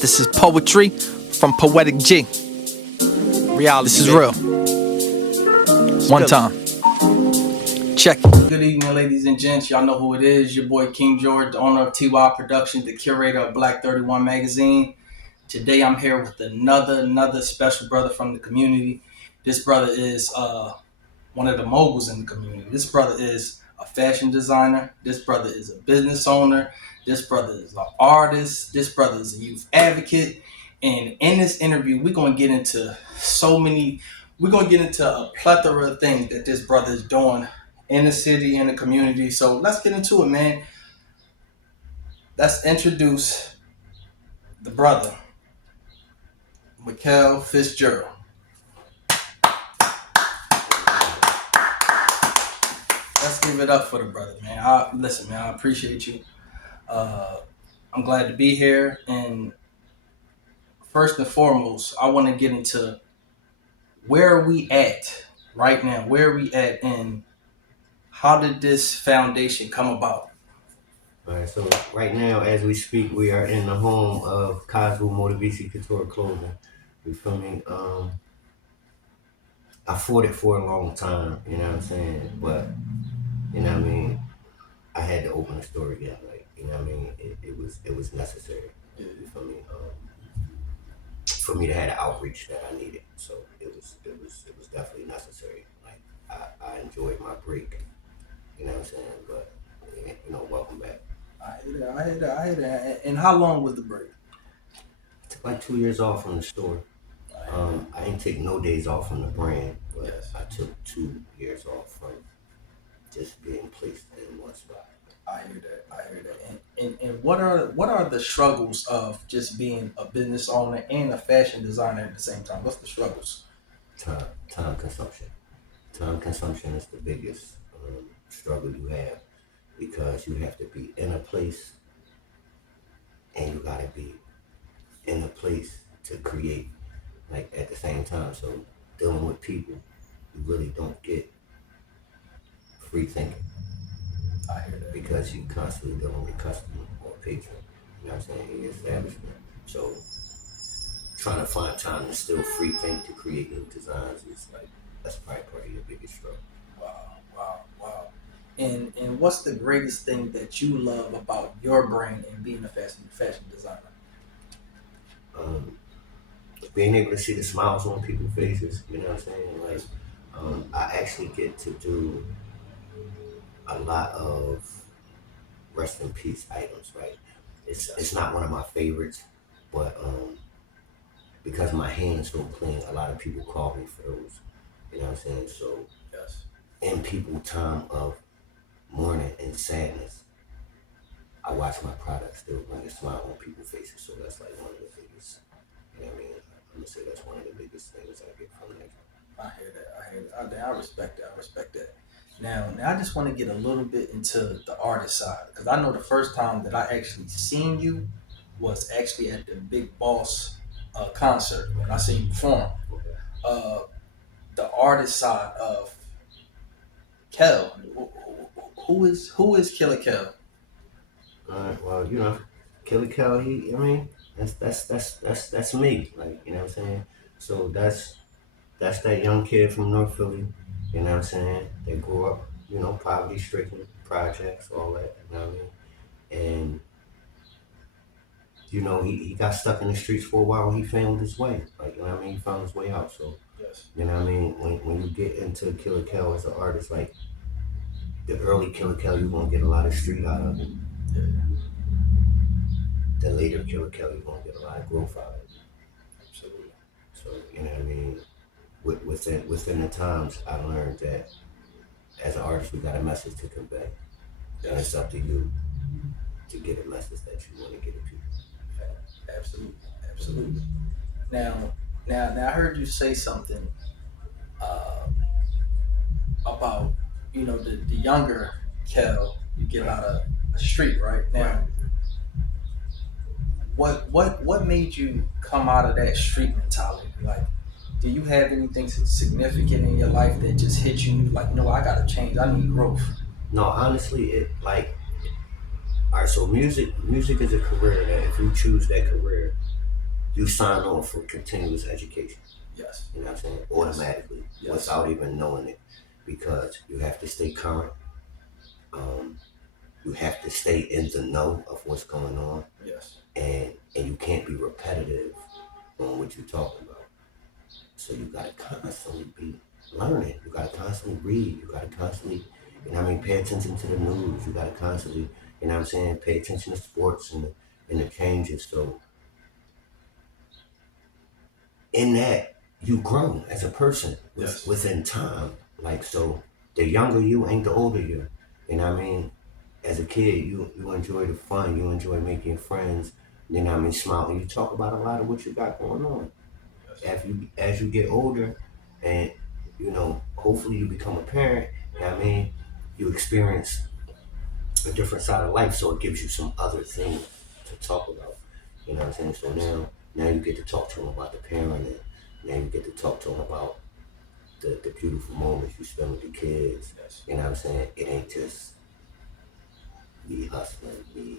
This is poetry from Poetic G. Reality. This is real. One time. Check it. Good evening, ladies and gents. Y'all know who it is. Your boy King George, the owner of T.Y.I Productions, the curator of Black 31 magazine. Today I'm here with another special brother from the community. This brother is one of the moguls in the community. This brother is a fashion designer. This brother is a business owner. This brother is an artist. This brother is a youth advocate. And in this interview, we're going to get into a plethora of things that this brother is doing in the city, in the community. So let's get into it, man. Let's introduce the brother, Mikell Fitzgerald. Let's give it up for the brother, man. Listen, man, I appreciate you. I'm glad to be here. And first and foremost, I want to get into where are we at right now? Where are we at, and how did this foundation come about? All right, so right now, as we speak, we are in the home of Kasvu Motteviisi Couture Clothing. You feel me? I fought it for a long time, you know what I'm saying? But, you know what I mean? I had to open the store again, like, you know what I mean? It was necessary, you feel me? For me to have the outreach that I needed. So it was definitely necessary. Like, I enjoyed my break, you know what I'm saying? But, you know, welcome back. I hear that. And how long was the break? I took like 2 years off from the store. I didn't take no days off from the brand, but Yes. I took 2 years off from just being placed in one spot. I hear that. And what are the struggles of just being a business owner and a fashion designer at the same time? What's the struggles? Time consumption. Time consumption is the biggest struggle you have, because you have to be in a place and you gotta be in a place to create, like, at the same time. So dealing with people, you really don't get free thinking, I hear that. because you constantly dealing with customer or patron, you know what I'm saying, in your establishment. So trying to find time to still free think to create new designs is like, that's probably part of your biggest struggle. Wow. And what's the greatest thing that you love about your brand and being a fashion designer? Being able to see the smiles on people's faces, you know what I'm saying? Like, I actually get to do a lot of rest in peace items, right? It's not one of my favorites, but because my hands so clean, a lot of people call me for those, you know what I'm saying? So Yes. in people's time of mourning and sadness, I watch my product still bring a smile on people's faces. So that's like one of the biggest, you know what I mean? I'm gonna say that's one of the biggest things I get from that. I hear that. I respect that. Now I just want to get a little bit into the artist side, because I know the first time that I actually seen you was actually at the Big Boss concert when I seen you perform. The artist side of Kel, who is Killer Kel? Well, you know, Killer Kel, that's me. Like, you know what I'm saying? So that's that young kid from North Philly, you know what I'm saying? They grew up, you know, poverty stricken, projects, all that, you know what I mean? And, you know, he got stuck in the streets for a while. He found his way. Like, you know what I mean? He found his way out. So, Yes. you know what I mean? When you get into Killer Kel as an artist, like, the early Killer Kel, you're going to get a lot of street out of it. The later Killer Kel, you're going to get a lot of growth out of it. Absolutely. So, you know what I mean? Within the times, I learned that as an artist, we got a message to convey. And it's up to you to get a message that you want to get to people. Absolutely. Now, I heard you say something about, you know, the younger Kel, you get out of the street, right? Now, what made you come out of that street mentality? Like, do you have anything significant in your life that just hit you like, no, I gotta change, I need growth? No, honestly, all right, so music is a career that if you choose that career, you sign on for continuous education. Yes. You know what I'm saying? Automatically, Yes. without even knowing it, because you have to stay current. Um, you have to stay in the know of what's going on, Yes. and you can't be repetitive on what you're talking about. So you gotta constantly be learning. You gotta constantly read. You gotta constantly, you know what I mean, pay attention to the news. You gotta constantly, you know what I'm saying, pay attention to sports and the changes. So in that, you grow as a person Yes. within time. Like, so the younger you ain't the older you. You know what I mean? As a kid, you enjoy the fun. You enjoy making friends. You know what I mean? Smile. And you talk about a lot of what you got going on. As you get older, and you know, hopefully you become a parent. You know what I mean? You experience a different side of life, so it gives you some other things to talk about. You know what I'm saying? So now you get to talk to them about the parenting. Now you get to talk to them about the beautiful moments you spend with the kids. Yes. You know what I'm saying? It ain't just me hustling, me,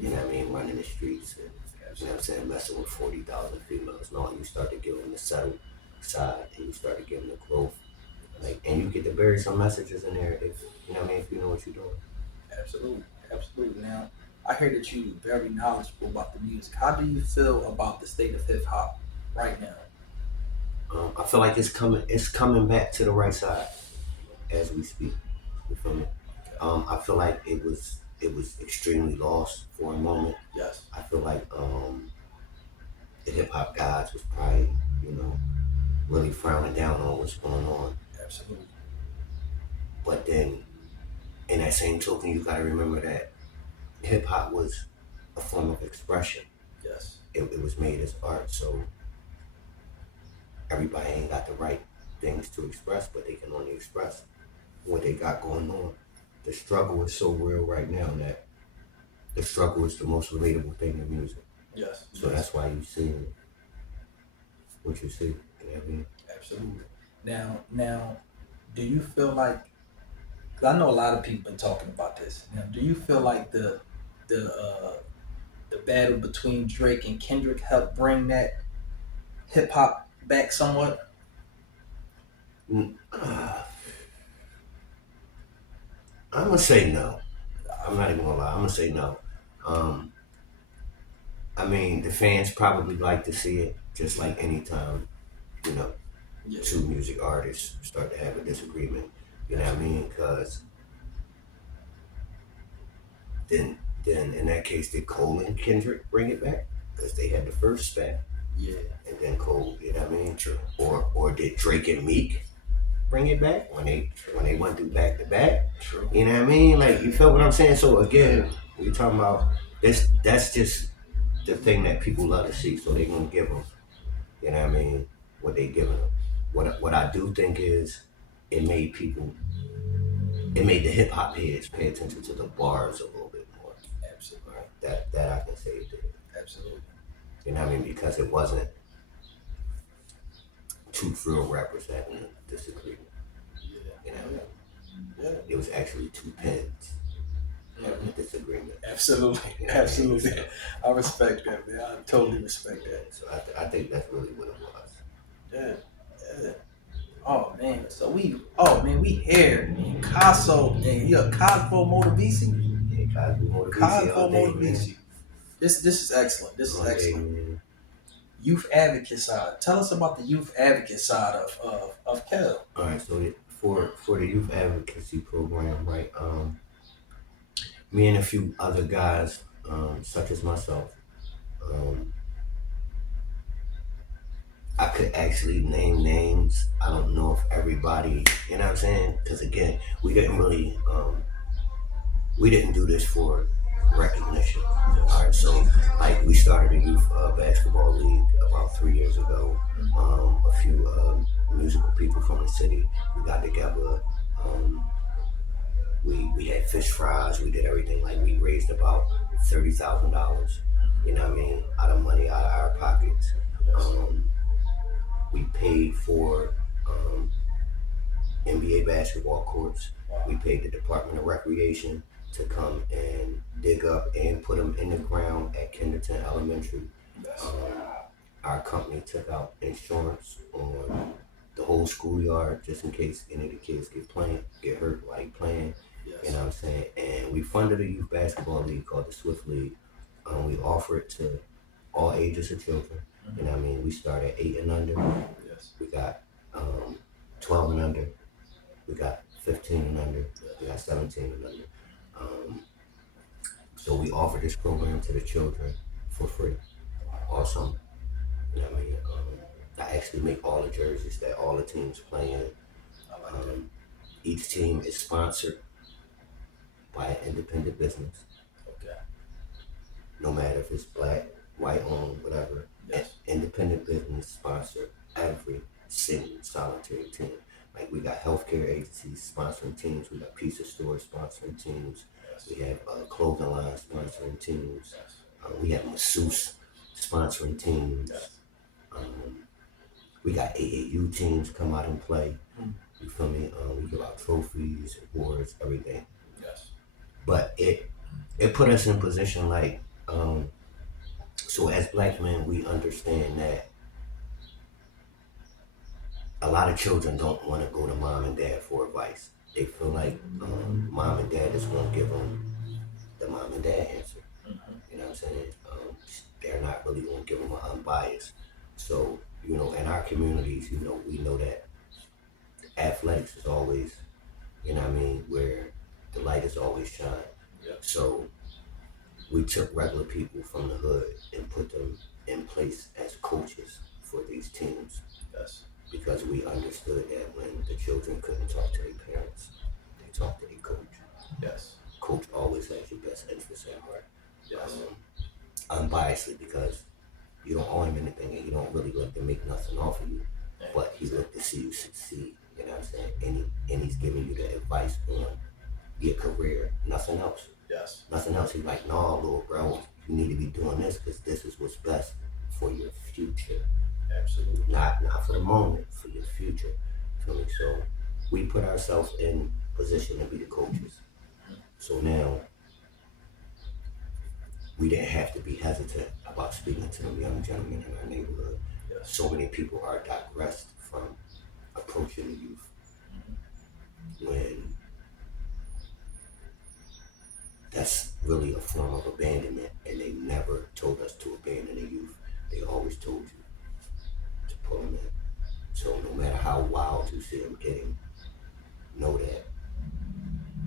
you know what I mean, running the streets and, you know what I'm saying, messing with 40,000 females. No, you start to give them the settled side, and you start to give them the growth. Like, and you get to bury some messages in there if, you know what I mean, if you know what you're doing. Absolutely. Absolutely. Now, I hear that you're very knowledgeable about the music. How do you feel about the state of hip hop right now? I feel like it's coming back to the right side as we speak. You feel me? Okay. I feel like it was extremely lost for a moment. Yes. I feel like the hip hop gods was probably, you know, really frowning down on what's going on. Absolutely. But then, in that same token, you got to remember that hip hop was a form of expression. Yes. It was made as art, so everybody ain't got the right things to express, but they can only express what they got going on. The struggle is so real right now that the struggle is the most relatable thing in music. Yes. So Yes. that's why you see what you see. You know what I mean? Absolutely. Now, do you feel like? Because I know a lot of people been talking about this. Now, do you feel like the the battle between Drake and Kendrick helped bring that hip hop back somewhat? I'm gonna say no. I'm not even gonna lie. I'm gonna say no. Um, I mean, the fans probably like to see it, just like anytime, you know, Yeah. two music artists start to have a disagreement. You know what I mean? Because then in that case, did Cole and Kendrick bring it back? Because they had the first spat, Yeah. and then Cole. You know what I mean? True. Or did Drake and Meek bring it back when they went through back to back? True. You know what I mean? Like, you feel what I'm saying? So again, we talking about this. That's just the thing that people love to see. So they gonna give them. You know what I mean? What they giving them. What I do think is it made people. It made the hip hop heads pay attention to the bars a little bit more. Absolutely. Right? That I can say it did. Absolutely. You know what I mean? Because it wasn't two real rappers having a disagreement. Yeah. You know what I mean? Yeah. It was actually two pens having a disagreement. Absolutely. You know what I mean? Absolutely. So, I respect that, man. I totally respect that. so I think that's really what it was. Yeah. Yeah. Oh man. So we here in Caso and you're Kasvu Motteviisi. Yeah, Kasvu Motteviisi all Kasvu day, man. Motteviisi. This is excellent. This is All day, excellent. man. Youth advocate side. Tell us about the youth advocate side of Kel. All right, so for the youth advocacy program, right? Me and a few other guys, such as myself, um, I could actually name names. I don't know if everybody, you know what I'm saying? Because again, we didn't do this for recognition. All right, so like we started a youth basketball league about 3 years ago. A few musical people from the city, we got together. Um, we had fish fries. We did everything. Like, we raised about $30,000. You know what I mean? Out of money out of our pockets. Um, we paid for NBA basketball courts. We paid the Department of Recreation to come and dig up and put them in the ground at Kenderton Elementary. Um, our company took out insurance on the whole schoolyard just in case any of the kids get hurt while playing. Yes. You know what I'm saying? And we funded a youth basketball league called the Swift League. We offer it to all ages of children. Mm-hmm. You know what I mean? We start at 8 and under. Yes. We got 12 and under. We got 15 and under. Yes. We got 17 and under. So we offer this program to the children for free all summer. You know what I mean? I actually make all the jerseys that all the teams play in. I like that. Each team is sponsored by an independent business. Okay. No matter if it's black, white owned, whatever. Yes. An independent business sponsor every single solitary team. Like we got healthcare agencies sponsoring teams. We got pizza stores sponsoring teams. Yes. We have clothing lines sponsoring teams. Yes. We have masseuse sponsoring teams. Yes. We got AAU teams come out and play. You feel me? We give out trophies, awards, everything. Yes. But it put us in position like, so as black men, we understand that a lot of children don't want to go to mom and dad for advice. They feel like mom and dad is going to give them the mom and dad answer. Mm-hmm. You know what I'm saying? They're not really going to give them an unbiased. So, you know, in our communities, you know, we know that athletics is always, you know what I mean, where the light is always shine. Yeah. So we took regular people from the hood and put them in place as coaches for these teams. Yes. Because we understood that when the children couldn't talk to their parents, they talked to their coach. Yes. Coach always has your best interests at heart. Yes. Unbiasedly, because you don't owe him anything and you don't really look to make nothing off of you, but he looked to see you succeed. You know what I'm saying? And he's giving you the advice on your career, nothing else. Yes. Nothing else. He's like, no, little bro, you need to be doing this because this is what's best for your future. Absolutely. Not for the moment, for your future. Feel me? So we put ourselves in position to be the coaches. So now we didn't have to be hesitant about speaking to them young gentlemen in our neighborhood. Yes. So many people are digressed from approaching the youth when that's really a form of abandonment, and they never told us to abandon the youth. They always told you to pull them in. So no matter how wild you see them getting, know that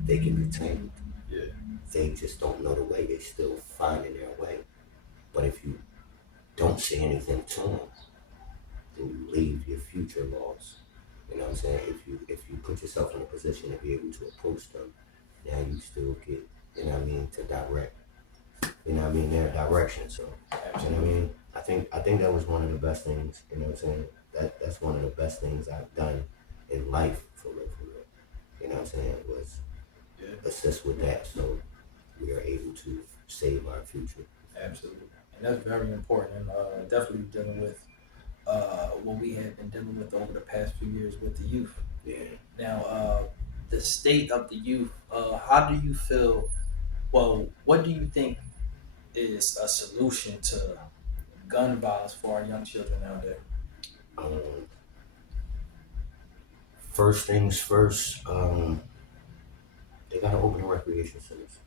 they can be tamed. Yeah. They just don't know the way. They're still finding their way. But if you don't say anything to them, then you leave your future lost. You know what I'm saying? If you put yourself in a position to be able to approach them, now you still get, you know what I mean, to direct, you know what I mean, their direction. So, you know what I mean? I think that was one of the best things, you know what I'm saying? That's one of the best things I've done in life, for real. You know what I'm saying? Was assist with that, so we are able to save our future. Absolutely. And that's very important, and definitely dealing with what we have been dealing with over the past few years with the youth. Yeah. Now, the state of the youth, how do you feel, well, what do you think is a solution to gun violence for our young children nowadays? First things first, they gotta open the recreation centers.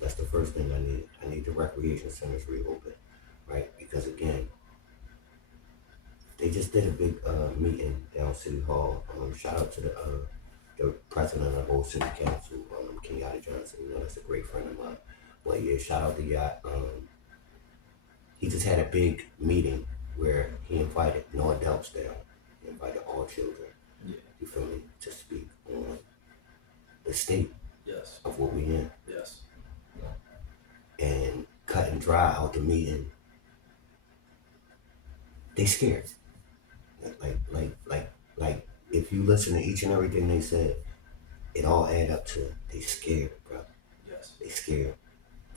That's the first thing I need. I need the recreation centers reopened, right? Because again, they just did a big meeting down City Hall. Shout out to the president of the whole city council, Kenyatta Johnson. You know, that's a great friend of mine. But yeah, shout out to Yacht. He just had a big meeting where he invited no adults down. He invited all children. Yeah. You feel me? To speak on the state Yes. of what we in. Yes. And cut and dry out the meeting. They scared. Like if you listen to each and everything they said, it all add up to they scared, bro. Yes. They scared.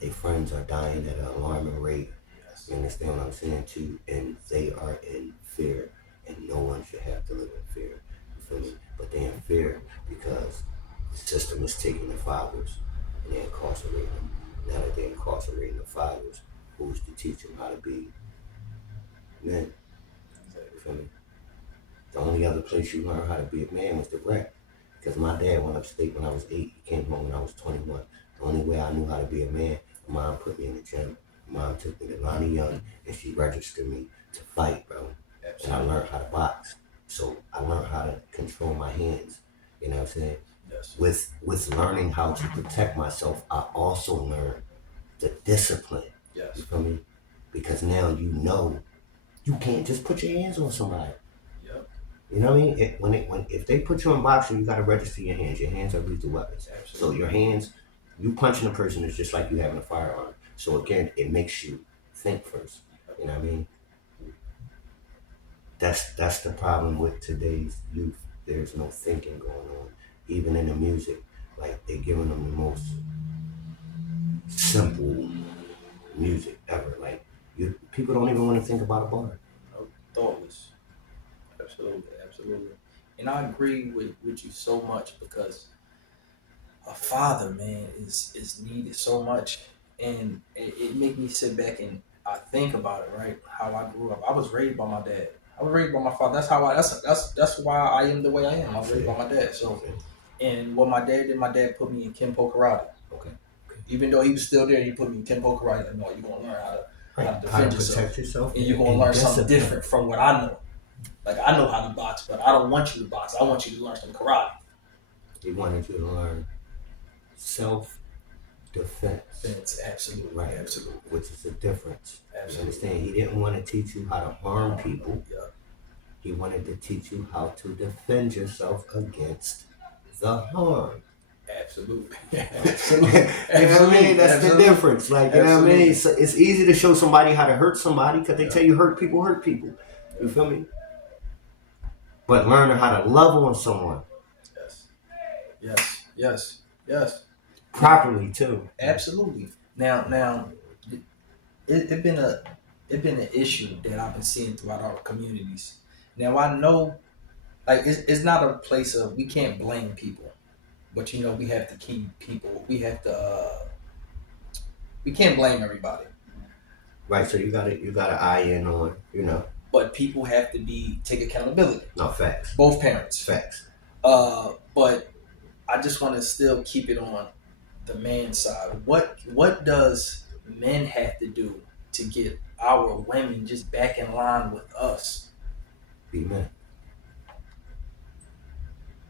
Their friends are dying at an alarming rate. Yes. You understand what I'm saying too? And they are in fear, and no one should have to live in fear. You feel me? But they're in fear because the system is taking the fathers and they're incarcerating them. Now that they're incarcerating the fathers, who's to teach them how to be men. You Exactly. feel me? The only other place you learn how to be a man was the rec. Because my dad went upstate when I was 8. He came home when I was 21. The only way I knew how to be a man, my mom put me in the gym. My mom took me to Lonnie Young and she registered me to fight, bro. And I Absolutely. learned how to box. So I learned how to control my hands. You know what I'm saying? Yes. With learning how to protect myself, I also learned the discipline. You Yes. feel me? Because now you know you can't just put your hands on somebody. Yep. You know what I mean? When if they put you in boxing, you gotta register your hands. Your hands are lethal weapons. So Absolutely. your hands, you punching a person is just like you having a firearm. So again, it makes you think first. You know what I mean? That's the problem with today's youth. There's no thinking going on, even in the music. Like they giving them the most simple music ever. Like people don't even want to think about a bar. No, thoughtless. Absolutely. Absolutely. And I agree with you so much because a father, man, is needed so much, and it make me sit back and I think about it, right? How I grew up. I was raised by my dad. I was raised by my father. That's how I. That's why I am the way I am. I was raised by Okay. my dad. So, Okay. and what my dad did, my dad put me in Kenpo karate. Okay. Even though he was still there, he put me in Kenpo karate. Like, no, you're gonna learn how Right. to How to defend yourself, protect yourself and you're gonna and learn something discipline. different from what I know. Like I know how to box, but I don't want you to box. I want you to learn some karate. He wanted you to learn self defense. Defense, absolutely, Right. absolutely, Which is the difference. You absolutely. understand? He didn't want to teach you how to harm people. Yeah, He wanted to teach you how to defend yourself against the harm. absolutely, You absolutely, know what I mean? absolutely, That's the absolutely, difference. Like, you know what I mean? absolutely. It's easy to show somebody how to hurt somebody because they Yeah, tell you hurt people hurt people. You yeah, feel me? But learning how to love on someone yes, yes, yes, yes. Now, properly too. absolutely. Now, it been a it been an issue that I've been seeing throughout our communities. Now I know, like, it's not a place of we can't blame people, but we have to keep people. We have to. We can't blame everybody, Right, so you gotta eye in on, but people have to be take accountability. no facts. Both parents. Facts. But I just want to still keep it on the man side. What does men have to do to get our women just back in line with us? Be men.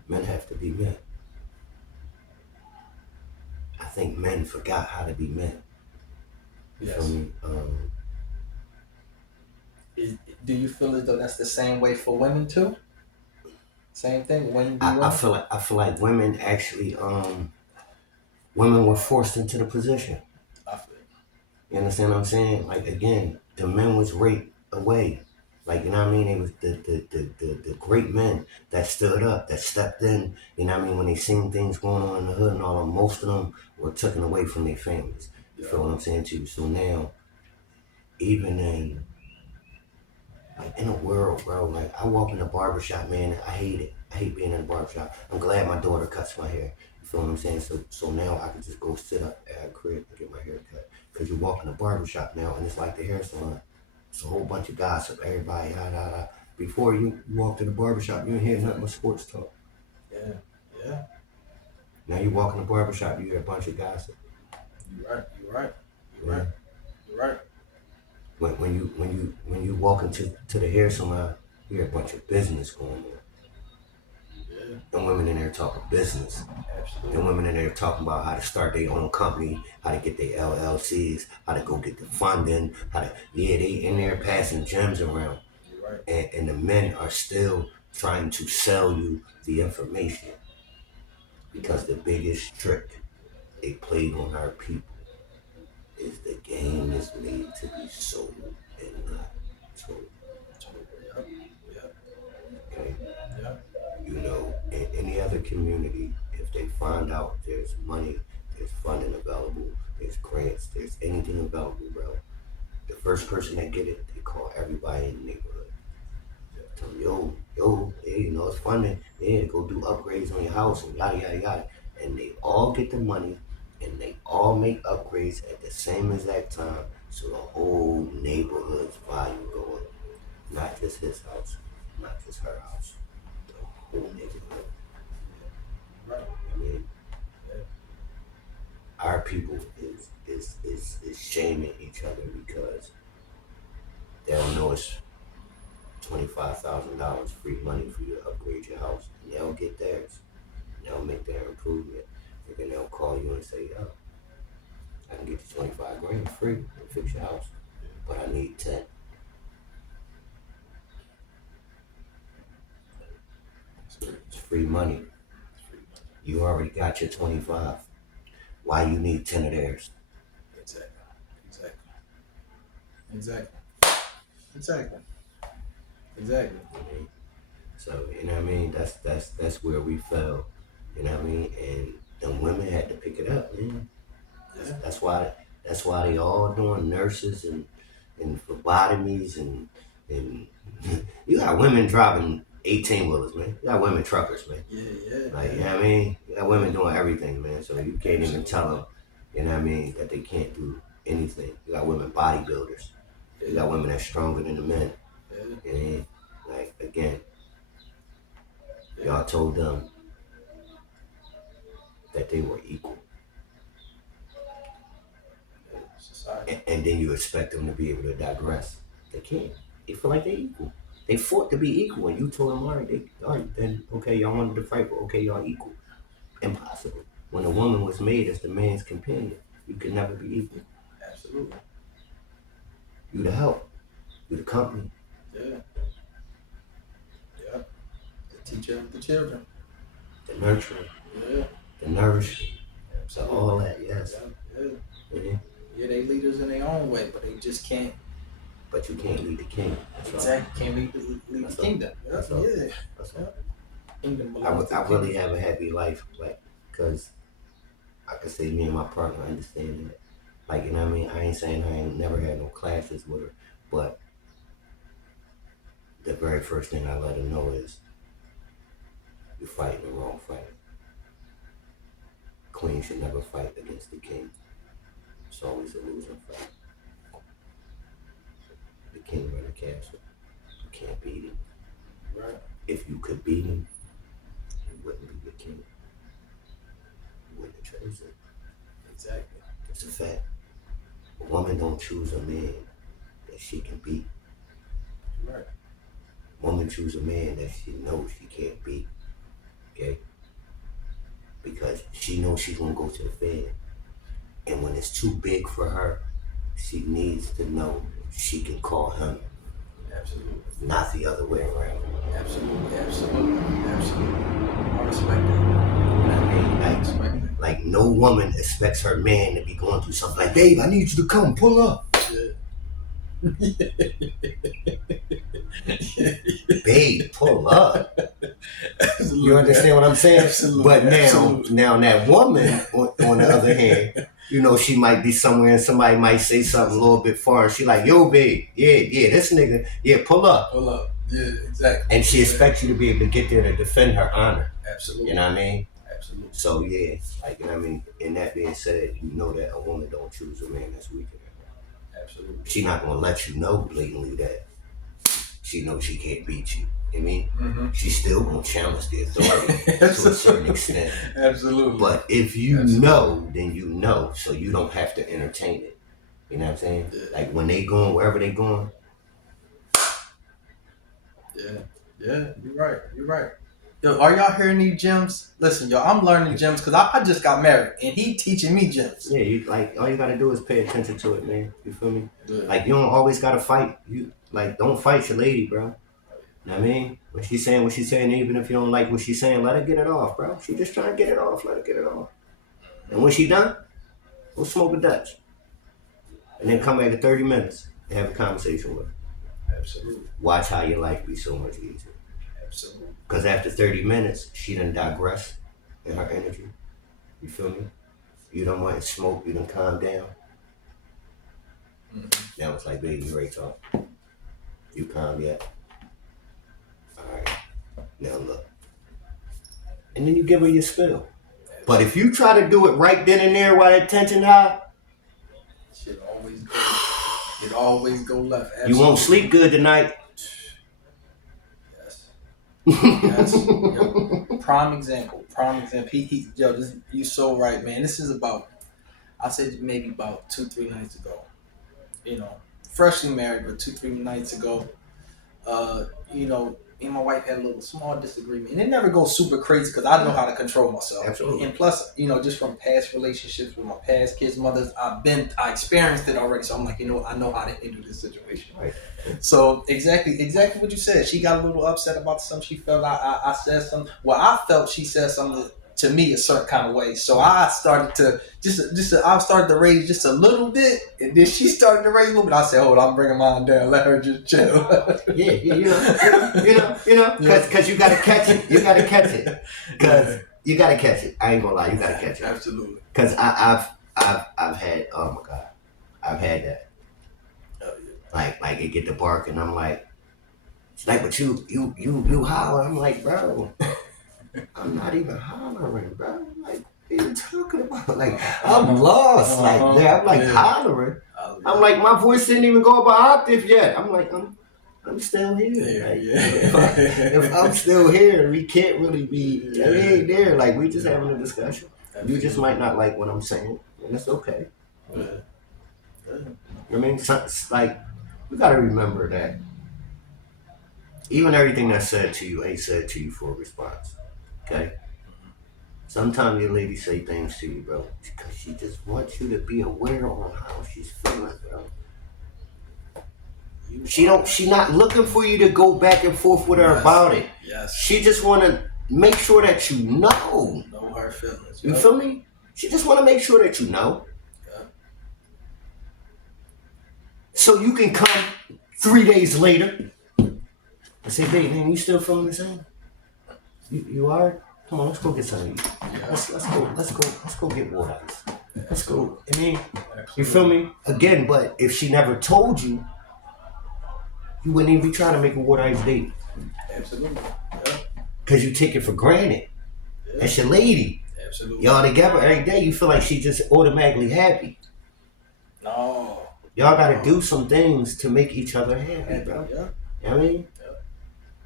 Men have to be men. I think men forgot how to be men. You feel Yes. me? Is, do you feel as though that's the same way for women too? Same thing. Women be I women. feel like women actually women were forced into the position. I feel You understand what I'm saying? Like again, the men was raped away. Like, you know what I mean? It was the great men that stood up, that stepped in, you know what I mean, when they seen things going on in the hood and all that, most of them were taken away from their families. You yeah. feel what I'm saying to you? So now, even in a world, bro, like I walk in a barbershop, man, I hate it. I hate being in a barbershop. I'm glad my daughter cuts my hair. You feel what I'm saying? So now I can just go sit up at her crib and get my hair cut. Cause you walk in a barbershop now and it's like the hair salon. It's a whole bunch of gossip, everybody, Before you walked in the barbershop, you didn't hear nothing but sports talk. Yeah. Yeah. Now you walk in the barbershop, you hear a bunch of gossip. You're right. You're right. You're Yeah. right. You're right. When you walk into the hair salon, you hear a bunch of business going on. Yeah. And women in there talking business. And Absolutely. women in there talking about how to start their own company, how to get their LLCs, how to go get the funding, they in there passing gems around. You're right. And the men are still trying to sell you the information You're because right. the biggest trick they played on our people is the game is made to be sold and not told. Totally. Yep. Yep. Okay? Yep. In any other community, if they find out there's money, there's funding available, there's grants, there's anything available, bro, the first person that get it, they call everybody in the neighborhood. Tell them, yo, hey, it's funding. Yeah, go do upgrades on your house and yada, yada, yada. And they all get the money and they all make upgrades at the same exact time. So the whole neighborhood's value going. Not just his house, not just her house, the whole neighborhood. Right. I mean, our people is shaming each other because they don't know it's $25,000 free money for you to upgrade your house, and they'll get theirs. They'll make their improvement, and then they'll call you and say, "Yo, I can get you 25 grand free and fix your house, but I need 10." It's free money. You already got your 25. Why you need 10 of theirs? Exactly. So, you know what I mean? That's where we fell. You know what I mean? And the women had to pick it up, man. Yeah. That's why they all doing nurses and phlebotomies and you got women driving 18-wheelers, man. You got women truckers, man. Yeah. Like, you know what I mean? You got women doing everything, man. So you can't even tell them, you know what I mean, that they can't do anything. You got women bodybuilders. You got women that's stronger than the men. Yeah. And like, again, y'all told them that they were equal. And then you expect them to be able to digress. They can't. They feel like they're equal. They fought to be equal, and you told them, all right, then okay, y'all wanted to fight, but okay, y'all equal. Impossible. When a woman was made as the man's companion, you could never be equal. Absolutely. You the help. You the company. Yeah. The teacher of the children. The nurturer. Yeah. The nourisher. So all that, yes. Yeah. Yeah, they leaders in their own way, but they just can't. But you can't lead the king. Exactly. Can't lead the kingdom. That's all. Kingdom I really have a happy life, like, because I could say me and my partner understand that. Like, you know what I mean? I ain't saying I ain't never had no clashes with her, but the very first thing I let her know is you're fighting the wrong fight. Queen should never fight against the king. It's always a losing fight. The king run the castle. You can't beat him. Right. If you could beat him, he wouldn't be the king. You wouldn't have chosen him. Exactly. It's a fact. A woman don't choose a man that she can beat. Right. A woman choose a man that she knows she can't beat. Okay? Because she knows she's gonna go to the Fed. And when it's too big for her, she needs to know she can call him. Absolutely. Not the other way around. Absolutely. I respect that. I mean, like no woman expects her man to be going through something like, babe, I need you to come, pull up. Babe, pull up. Absolutely. You understand what I'm saying? Absolutely. But now that woman, on the other hand, you know, she might be somewhere and somebody might say something a little bit foreign. She like, yo, babe, yeah, this nigga, pull up. Pull up. Yeah, exactly. And she expects you to be able to get there to defend her honor. Absolutely. You know what I mean? Absolutely. So, yeah, like, you know what I mean? And that being said, you know that a woman don't choose a man that's weaker than her. Absolutely. She's not going to let you know blatantly that she knows she can't beat you. You know what I mean? She's still going to challenge the authority to a certain extent. Absolutely. But if you know, then you know, so you don't have to entertain it. You know what I'm saying? Yeah. Like when they going, wherever they going. Yeah, you're right. Yo, are y'all hearing these gems? Listen, y'all, I'm learning gems because I just got married and he teaching me gems. Yeah, you like all you gotta do is pay attention to it, man. You feel me? Yeah. Like you don't always gotta fight. You like don't fight your lady, bro. You know what I mean? When she's saying what she's saying, even if you don't like what she's saying, let her get it off, bro. She just trying to get it off. Let her get it off. And when she done, go smoke a Dutch. And then come back in 30 minutes and have a conversation with her. Absolutely. Watch how your life be so much easier. Absolutely. Because after 30 minutes, she done digress in her energy. You feel me? You don't want to smoke. You done calm down. Now it's like, baby, you ready to talk? You calm yet? All right. Now look. And then you give her your spill. But if you try to do it right then and there while that tension high, it always go left. Absolutely. You won't sleep good tonight. Yes. Yo, prime example. Prime example. Yo, you so right, man. This is about, I said maybe about 2-3 nights ago. You know, freshly married, but 2-3 nights ago, you know, me and my wife had a little small disagreement, and it never goes super crazy because I know how to control myself. Absolutely. And plus, you know, just from past relationships with my past kids' mothers, I experienced it already. So I'm like, you know, I know how to handle this situation. Right. So exactly what you said. She got a little upset about something. She felt I said something. Well, I felt she said something to me a certain kind of way. So I started to I started to raise just a little bit, and then she started to raise a little bit. I said, "Hold on, I'm bringing mine down. Let her just chill." Yeah, because you gotta catch it. You gotta catch it. Because you gotta catch it. I ain't gonna lie, you gotta catch it. Absolutely. Because I've had, oh my God, I've had that. Like it get the bark, and I'm like, it's like, but you holler. I'm like, bro, I'm not even hollering, bro. Like, what are you talking about? Like, I'm lost. Like, there, I'm like hollering. I'm like, my voice didn't even go up an octave yet. I'm like, I'm still here. Like, if I'm still here, we can't really be. We ain't there. Like, we just having a discussion. You just might not like what I'm saying, and it's okay. I mean, like, you gotta remember that even everything that's said to you ain't said to you for a response. Okay? Sometimes your lady say things to you, bro, because she just wants you to be aware on how she's feeling, bro. She not looking for you to go back and forth with her about it. Yes. She just wanna make sure that you know. Know her feelings. You feel me? She just wanna make sure that you know. Yeah. So you can come 3 days later and say, babe, man, you still feeling the same? You are? Come on, let's go get something to eat. Yeah. Let's go get water ice. Let's go. I mean, you feel me? Again, but if she never told you, you wouldn't even be trying to make a water ice date. Absolutely. Yeah. Cause you take it for granted. Yeah. That's your lady. Absolutely. Y'all together every day, you feel like she just automatically happy. No. Y'all gotta do some things to make each other happy, bro. Yeah. You know what I mean?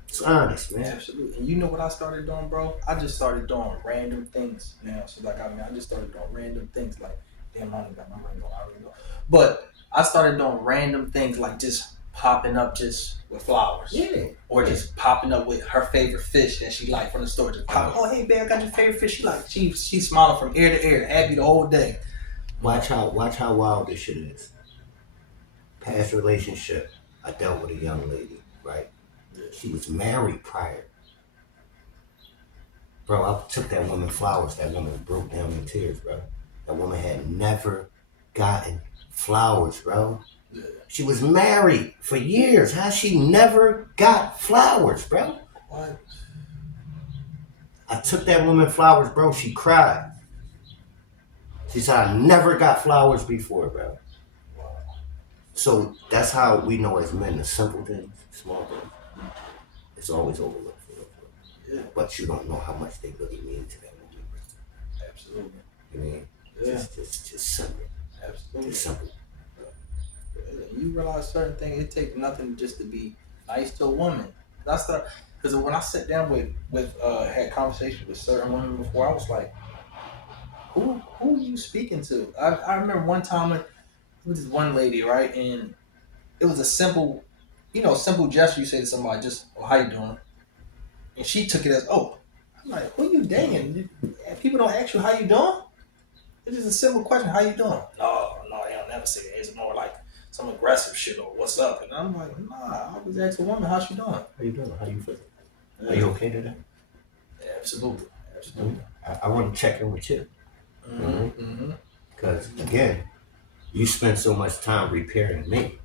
It's honest, man. Absolutely. And you know what I started doing, bro? I just started doing random things now. So like, I just started doing random things like, damn, I don't got my money I already know. But I started doing random things like just popping up just with flowers. Yeah. Or just popping up with her favorite fish that she liked from the store. Just pop, oh hey babe, I got your favorite fish. She's smiling from ear to ear, happy the whole day. Watch how wild this shit is. Past relationship, I dealt with a young lady, right? She was married prior. Bro, I took that woman flowers. That woman broke down in tears, bro. That woman had never gotten flowers, bro. Yeah. She was married for years. How she never got flowers, bro? What? I took that woman flowers, bro. She cried. She said, I never got flowers before, bro. Wow. So that's how we know as men, the simple things, small things. It's always overlooked. Yeah. But you don't know how much they really mean to that woman. Absolutely. You mean? Yeah. Just simple. Absolutely. Just simple. Yeah. You realize certain things, it takes nothing just to be nice to a woman. Because when I sat down had conversations with certain women before, I was like, who are you speaking to? I remember one time it was this one lady, right? And it was a simple gesture you say to somebody, just, oh, how you doing? And she took it as, oh. I'm like, who you dating? People don't ask you how you doing? It's just a simple question, how you doing? No, they don't never say that. It's more like some aggressive shit or what's up. And I'm like, nah, I always ask a woman, how's she doing? How you doing? How you feeling? Yeah. Are you okay today? Yeah, absolutely. I want to check in with you. Because, again, you spend so much time repairing me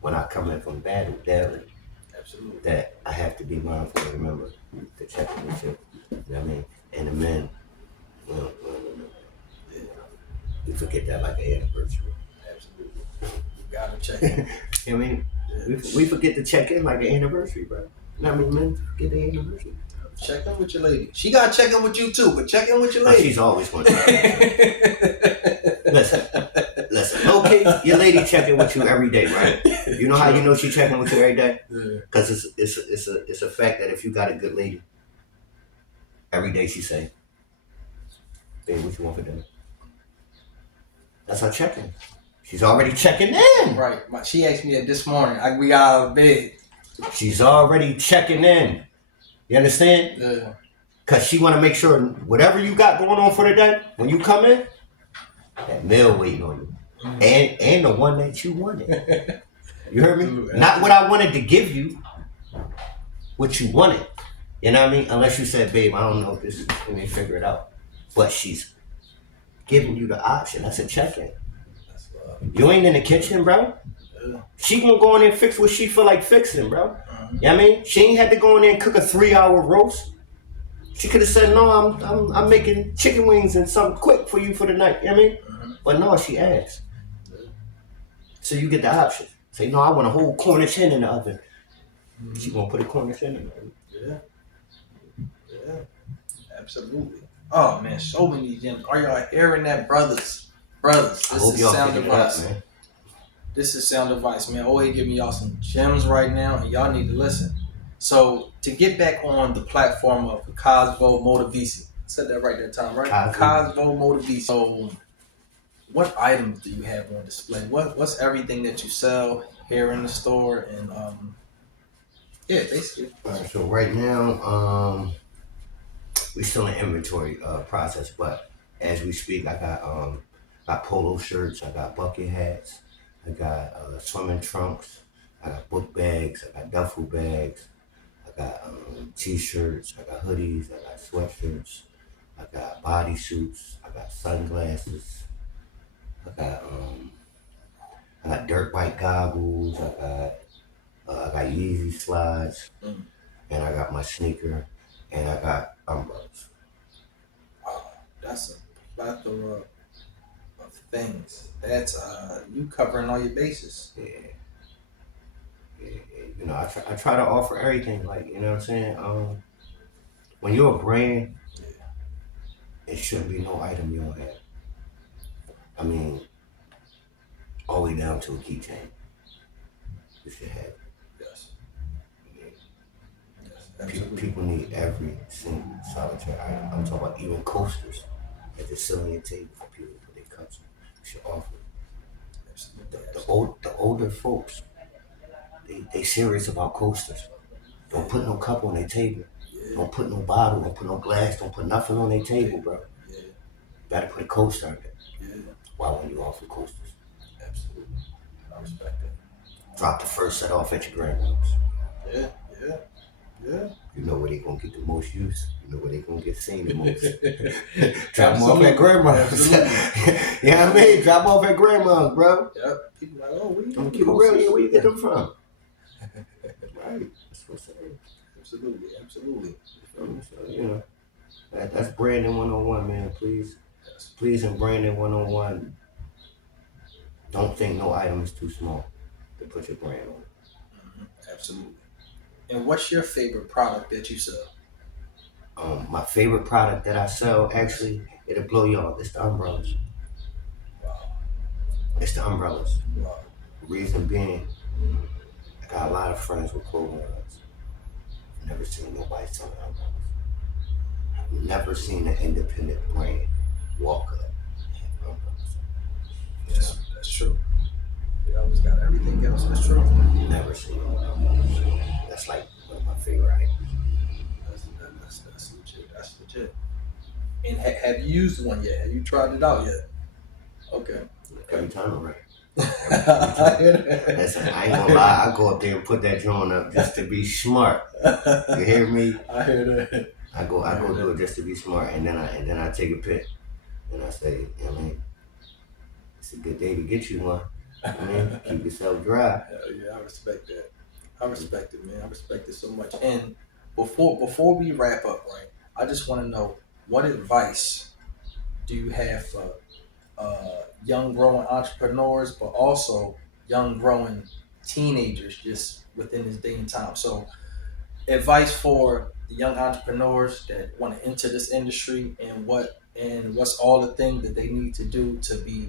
when I come in from battle daily. Absolutely. That I have to be mindful and remember to check in with you. You know what I mean? And the men, we forget that like an anniversary. Absolutely. You gotta check in. You know what I mean? Yeah. We forget to check in like an anniversary, bro. You know what I mean? Men forget the anniversary. Check in with your lady. She gotta check in with you too, but check in with your lady. She's always going to check in. Listen. okay, your lady checking with you every day, right? You know how you know she checking with you every day? Because it's a fact that if you got a good lady, every day she say, "Babe, what you want for dinner?" That's her checking. She's already checking in. Right. She asked me that this morning. We got out of bed. She's already checking in. You understand? Yeah. Because she want to make sure whatever you got going on for the day, when you come in, that meal waiting on you. And the one that you wanted. You heard me? Absolutely. Not what I wanted to give you, what you wanted. You know what I mean? Unless you said, babe, I don't know if this is, let me figure it out. But she's giving you the option. That's a check-in. That's You ain't in the kitchen, bro. Yeah. She gonna go in there and fix what she feel like fixing, bro. You know what I mean? She ain't had to go in there and cook a 3-hour roast. She could have said, no, I'm making chicken wings and something quick for you for the night. You know what I mean? But no, she asked. So you get the option. Say, no, I want a whole Cornish hen in the oven. She gonna put a Cornish hen in the oven. Yeah. Absolutely. Oh man, so many gems. Are y'all hearing that, brothers? This is Sound Advice. Man. This is Sound Advice, man. Always give me y'all some gems right now, and y'all need to listen. So to get back on the platform of Kasvu Motteviisi, I said that right that time, right? Kasvu Motteviisi. So, what items do you have on display? What's everything that you sell here in the store? And yeah, basically. All right, so right now, we're still in inventory process, but as we speak, I got polo shirts, I got bucket hats, I got swimming trunks, I got book bags, I got duffel bags, I got t-shirts, I got hoodies, I got sweatshirts, I got bodysuits, I got sunglasses, I got dirt bike goggles, I got Yeezy slides, and I got my sneaker, and I got umbrellas. Wow, that's a plethora of things. That's you covering all your bases. Yeah. You know, I try to offer everything. Like, you know what I'm saying? When you're a brand, it shouldn't be no item you don't have. I mean, all the way down to a keychain. You should have it. Yes. People need every single solitary item. I'm talking about even coasters that they sit on your table for people to put their cups on. You should offer it. The older folks, they serious about coasters. Don't put no cup on their table. Yeah. Don't put no bottle. Don't put no glass. Don't put nothing on their table, bro. Yeah. You gotta put a coaster on it. Yeah. Why wouldn't you offer coasters? Absolutely. I respect it. Drop the first set off at your grandma's. Yeah. You know where they gonna get the most use. You know where they gonna get seen the most. Drop them off at grandma's. You know what I mean? Drop off at grandma's, bro. Yep. People like, oh, where you get them real? Yeah, where you get them from? Right. That's what's up. Absolutely. So, you know, that's branding 101, man. Please, in branding 101, don't think no item is too small to put your brand on. Absolutely. And what's your favorite product that you sell? My favorite product that I sell, actually, it'll blow you off. It's the umbrellas. Wow. It's the umbrellas. Wow. Reason being, I got a lot of friends with clothing lines. I've never seen nobody selling umbrellas. I've never seen an independent brand walk up and have umbrellas. Yeah, that's true. You always got everything else. That's true. Never seen umbrellas. That's like one of my favorite items. That's legit. That's legit. And have you used one yet? Have you tried it out yet? Okay. Every time I'm ready. Listen, I ain't gonna lie. I go up there and put that drone up just to be smart. You hear me? I hear that. I go do it just to be smart, and then I take a pic, and I say, you know what I mean, it's a good day to get you one. I mean, keep yourself dry. Yeah, I respect that. I respect it, man. I respect it so much. And before we wrap up, right, I just want to know, what advice do you have for young growing entrepreneurs, but also young growing teenagers just within this day and time? So advice for the young entrepreneurs that want to enter this industry, and what's all the things that they need to do to be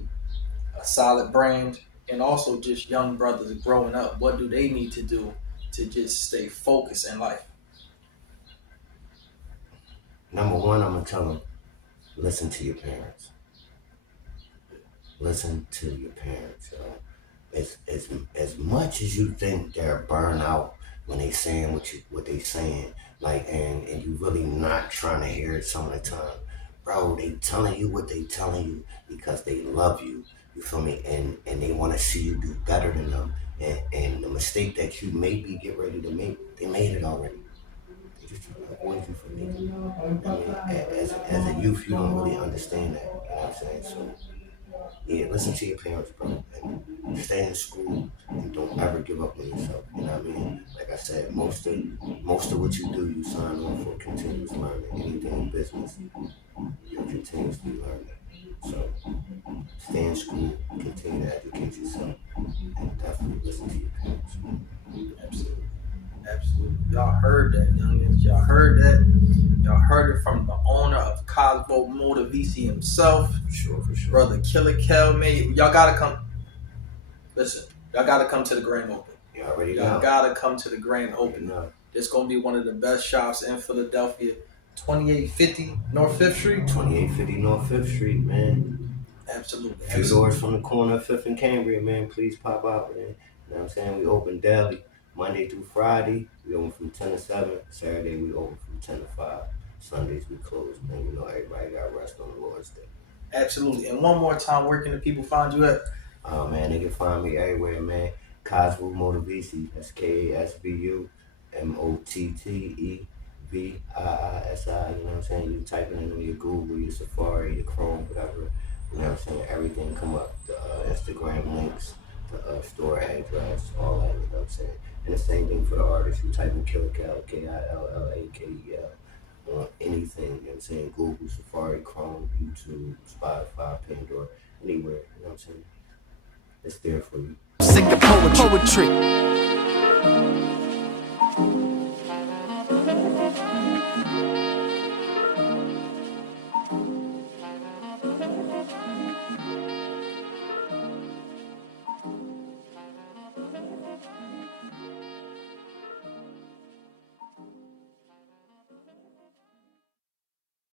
a solid brand, and also just young brothers growing up? What do they need to do to just stay focused in life? Number one, I'm gonna tell them, listen to your parents. Listen to your parents. As much as you think they're burned out when they saying what they saying, like, and you really not trying to hear it some of the time, bro. They telling you what they telling you because they love you. You feel me? And they want to see you do better than them. And the mistake that you maybe get ready to make, they made it already. They just trying to avoid you from making it. I mean, as a youth, you don't really understand that. You know what I'm saying? So yeah, listen to your parents, bro, and stay in school and don't ever give up on yourself. You know what I mean? Like I said, most of what you do, you sign on for continuous learning. Anything in business, you're continuously learning. So stay in school, continue to educate yourself, and definitely listen to your parents. Absolutely. Absolutely. Y'all heard that, youngins. Y'all heard that. Y'all heard it from the owner of Kasvu, Motteviisi himself. For sure. Brother Killer Kel, man. Y'all gotta come. Listen, y'all gotta come to the Grand Open. You already Y'all know. gotta come to the Grand Open. Know. It's gonna be one of the best shops in Philadelphia. 2850 North 5th Street. 2850 North 5th Street, man. Absolutely. A few doors from the corner of 5th and Cambria, man. Please pop out, man. You know what I'm saying? We open daily, Monday through Friday. We open from 10 to 7. Saturday, we open from 10 to 5. Sundays, we close, man. You know, everybody got rest on the Lord's Day. Absolutely. And one more time, where can the people find you at? Oh, man, they can find me everywhere, man. Kasvu Motteviisi. That's Kasvu Motteviisi. You know what I'm saying? You type it in on your Google, your Safari, your Chrome, whatever. You know what I'm saying? Everything come up. The Instagram links, the store address, all that. You know what I'm saying? And the same thing for the artist. You type in Killer Killakel on anything. You know what I'm saying? Google, Safari, Chrome, YouTube, Spotify, Pandora, anywhere. You know what I'm saying? It's there for you. Sick of poetry.